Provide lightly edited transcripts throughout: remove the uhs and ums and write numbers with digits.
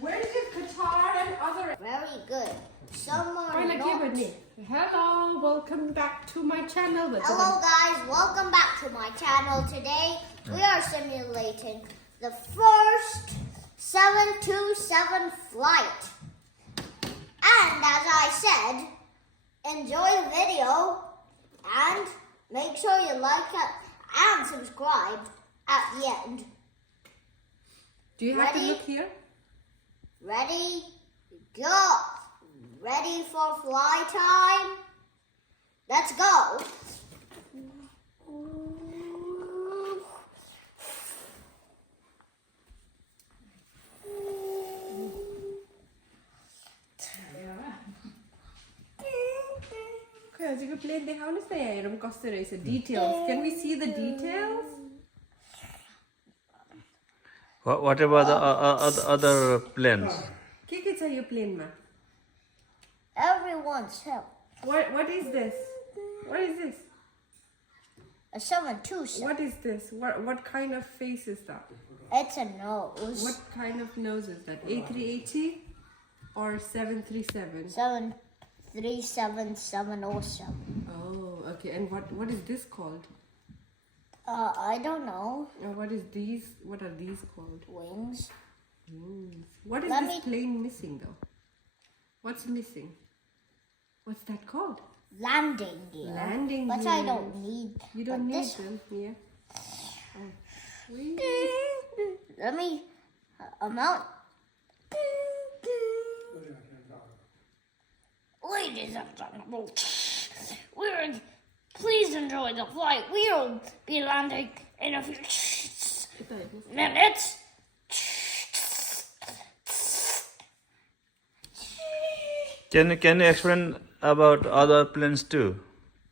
Where is your guitar and other? Very good. Some are Why not not. give it me? Hello, welcome back to my channel. Hello guys, welcome back to my channel. Today we are simulating the first 727 flight. And as I said, enjoy the video and make sure you like it and subscribe at the end. Do you have to look here? Ready, go. Ready for fly time? Let's go. Okay, as you can play the house, details. Can we see the details? What about the other planes? Kiki, tell your plane, ma. Everyone's help. What is this? What is this? A 727. What is this? What kind of face is that? It's a nose. What kind of nose is that? A380 or 737? 737, 707. Oh, okay. And what is this called? I don't know. What is these? What are these called? Wings. What is this plane missing though? What's missing? What's that called? Landing gear. Landing But gears. I don't need. You don't but need this- them, yeah. Let me amount. Ladies and gentlemen, please enjoy the flight. We'll be landing in a few minutes. Can you explain about other planes too,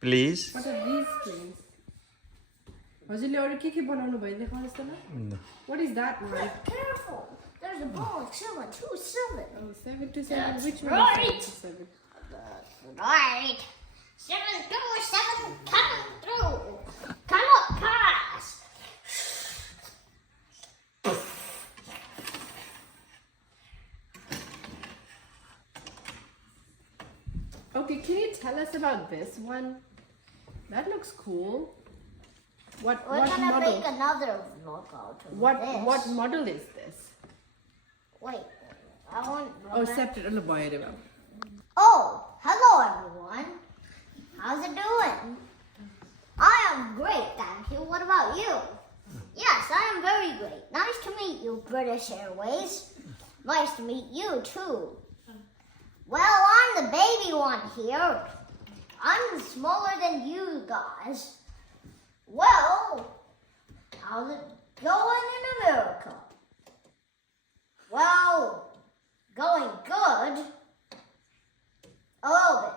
please? What are these planes? What is that one? Careful! There's a ball 727. Oh, 727. That's Which one right. is 727? Right. 727 coming through. Come up past. Okay, can you tell us about this one? That looks cool. We're What gonna model? make another vlog out of What this. model is this? Wait, I want. Oh, separate. Oh, boy, I don't know. Oh, hello everyone. How's it doing? I am great, thank you. What about you? Yes, I am very great. Nice to meet you, British Airways. Nice to meet you too. Well, I'm the baby one here. I'm smaller than you guys. Well, how's it going in America? Well, going good. A little bit.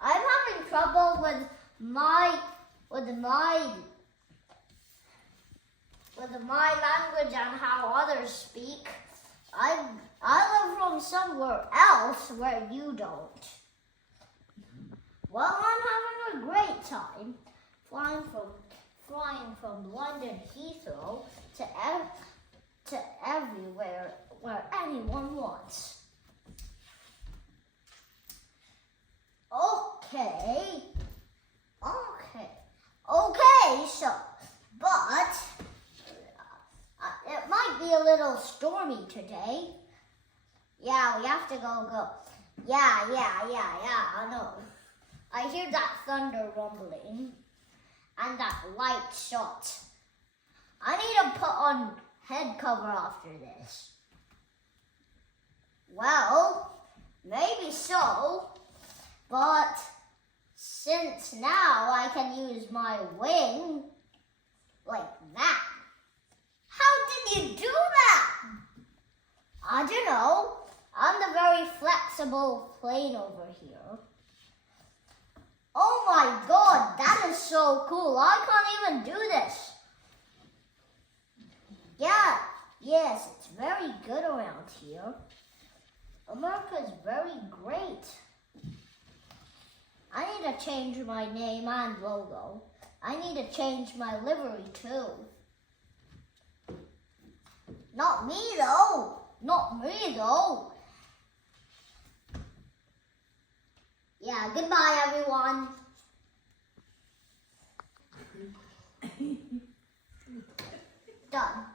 I'm having trouble with my language and how others speak. I live from somewhere else where you don't. Well, I'm having a great time flying from London Heathrow to everywhere where anyone wants. Okay, so, but it might be a little stormy today. Yeah, we have to go. Yeah, I know. I hear that thunder rumbling and that light shot. I need to put on head cover after this. Well, maybe so, but since now I can use my wing like that. How did you do that? I don't know. I'm the very flexible plane over here. Oh my God, that is so cool. I can't even do this. Yes, it's very good around here. America is very great. I need to change my name and logo. I need to change my livery too. Not me though. Not me though. Yeah, goodbye everyone. Done.